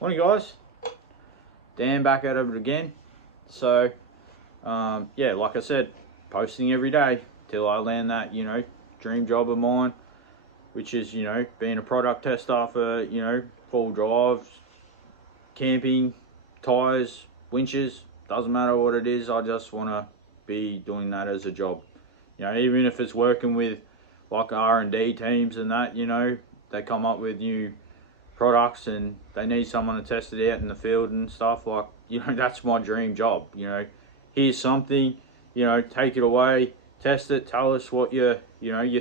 Morning guys, Dan back at it again. So yeah, like I said, posting every day till I land that, dream job of mine, which is, being a product tester for, full drives, camping, tyres, winches, doesn't matter what it is, I just want to be doing that as a job. Even if it's working with like R&D teams and that, they come up with new products and they need someone to test it out in the field and stuff, like, that's my dream job. Here's something, take it away, test it, tell us what your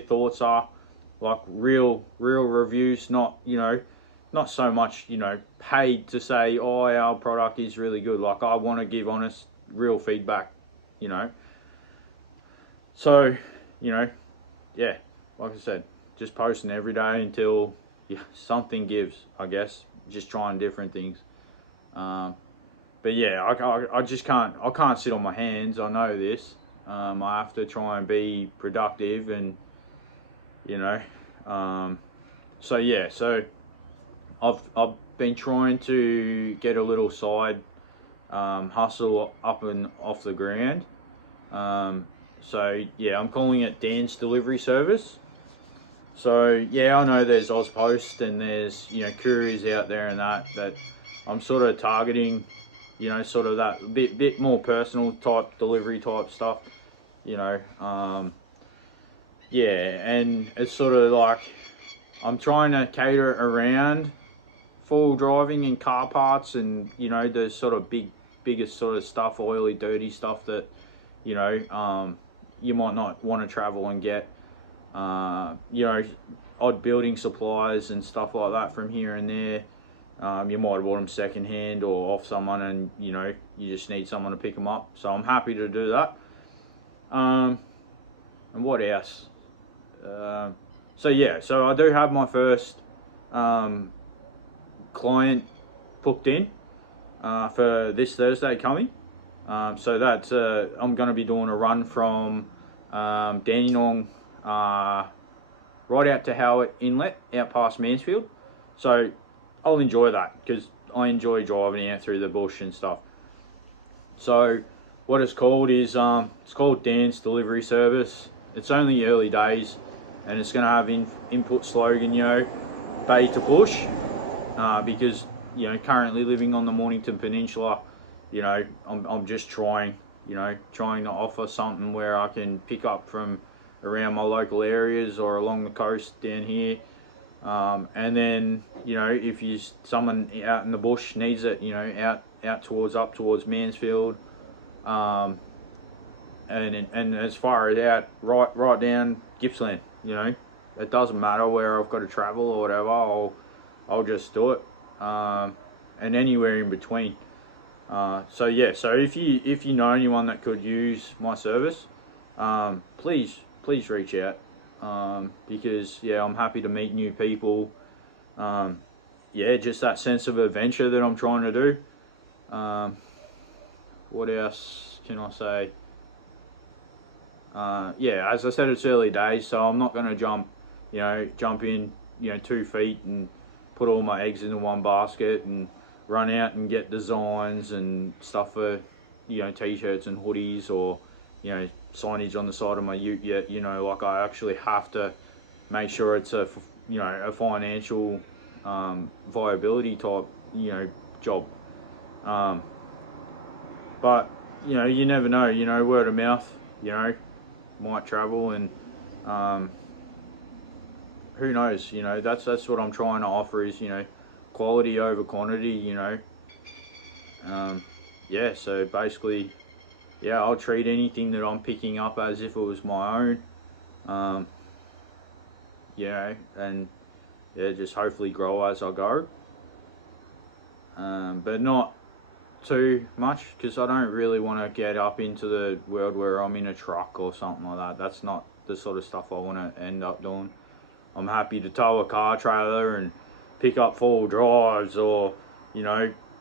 thoughts are, like real reviews, not so much, paid to say, oh, our product is really good. Like, I want to give honest, real feedback, so, yeah, like I said, just posting every day until something gives, I guess. Just trying different things. But yeah, I just can't sit on my hands. I know this. I have to try and be productive, and so yeah, so I've been trying to get a little side hustle up and off the ground. So yeah, I'm calling it Dan's Delivery Service. So yeah, I know there's Ozpost and there's couriers out there and that I'm sort of targeting, sort of that bit more personal type delivery type stuff, yeah, and it's sort of like I'm trying to cater around full driving and car parts and the sort of biggest sort of stuff, oily, dirty stuff that you might not want to travel and get. Odd building supplies and stuff like that from here and there. You might have bought them second hand or off someone, and you just need someone to pick them up. So I'm happy to do that. And what else? So yeah, so I do have my first client booked in for this Thursday coming. So that's I'm going to be doing a run from Dandenong right out to Howard Inlet, out past Mansfield. So I'll enjoy that because I enjoy driving out through the bush and stuff. So what it's called is it's called Dan's Delivery Service. It's only early days, and it's going to have input slogan, Bay to Bush, because currently living on the Mornington Peninsula, I'm just trying to offer something where I can pick up from around my local areas or along the coast down here, and then if someone out in the bush needs it, out towards Mansfield, and as far as out right down Gippsland, it doesn't matter where I've got to travel or whatever, I'll just do it, and anywhere in between. So yeah, so if you know anyone that could use my service, please reach out, because yeah, I'm happy to meet new people. Yeah, just that sense of adventure that I'm trying to do. What else can I say? Yeah, as I said, it's early days, so I'm not going to jump in 2 feet and put all my eggs into one basket and run out and get designs and stuff for t-shirts and hoodies, or signage on the side of my ute yet. Like, I actually have to make sure it's a financial viability type job. But you never know, word of mouth might travel, and who knows, that's what I'm trying to offer is quality over quantity. Yeah, so basically, yeah, I'll treat anything that I'm picking up as if it was my own, and yeah, just hopefully grow as I go, but not too much, because I don't really want to get up into the world where I'm in a truck or something like that. That's not the sort of stuff I want to end up doing. I'm happy to tow a car trailer and pick up 4 drives, or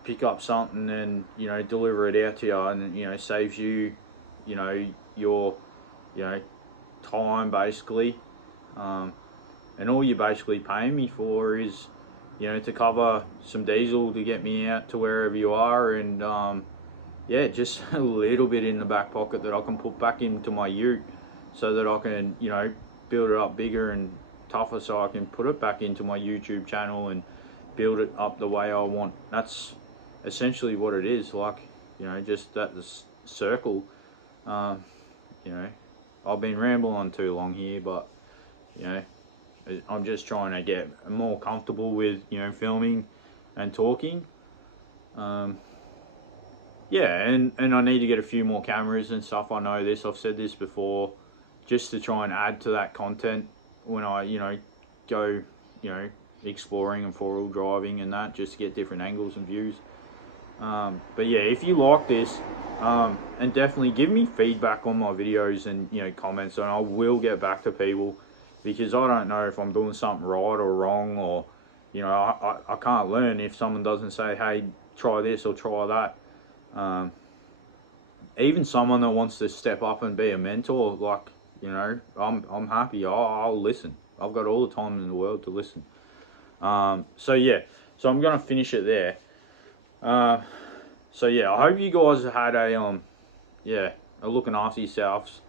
pick up something and deliver it out to you, and saves you your time basically, and all you're basically paying me for is you know, to cover some diesel to get me out to wherever you are, and yeah, just a little bit in the back pocket that I can put back into my ute, so that I can, you know, build it up bigger and tougher, so I can put it back into my YouTube channel and build it up the way I want. That's essentially what it is, like, you know, just that circle. You know, I've been rambling on too long here, but, you know, I'm just trying to get more comfortable with, you know, filming and talking. Yeah, and I need to get a few more cameras and stuff. I know this, I've said this before, just to try and add to that content when I, you know, go, you know, exploring and four-wheel driving and that, just to get different angles and views. But yeah, if you like this, and definitely give me feedback on my videos and, you know, comments, and I will get back to people, because I don't know if I'm doing something right or wrong, or, you know, I can't learn if someone doesn't say, hey, try this or try that. Even someone that wants to step up and be a mentor, like, you know, I'm happy. I'll listen. I've got all the time in the world to listen. So yeah, so I'm gonna finish it there. So yeah, I hope you guys had a yeah, a looking after yourselves.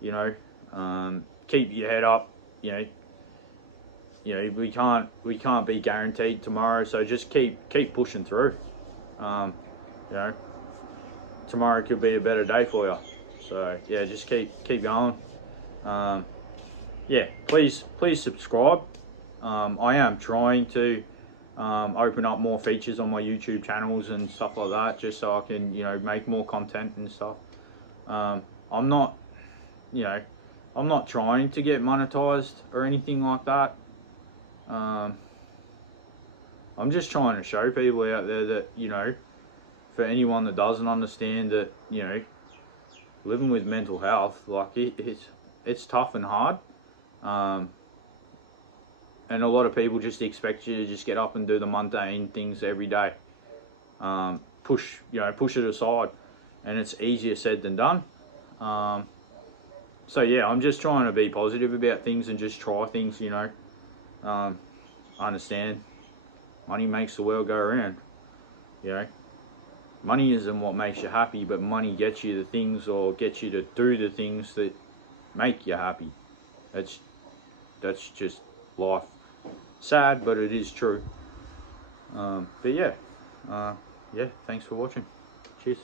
You know, keep your head up. You know, we can't be guaranteed tomorrow, so just keep pushing through. You know, tomorrow could be a better day for you. So yeah, just keep going. Yeah, please subscribe. I am trying to open up more features on my YouTube channels and stuff like that, just so I can, you know, make more content and stuff. I'm not, you know, I'm not trying to get monetized or anything like that. I'm just trying to show people out there that, you know, for anyone that doesn't understand that, you know, living with mental health, like, it's tough and hard. And a lot of people just expect you to just get up and do the mundane things every day. Push it aside, and it's easier said than done. So yeah, I'm just trying to be positive about things and just try things, you know. I understand money makes the world go around, you know. Money isn't what makes you happy, but money gets you the things, or gets you to do the things that make you happy. That's just life. Sad, but it is true. But yeah, yeah, thanks for watching. Cheers.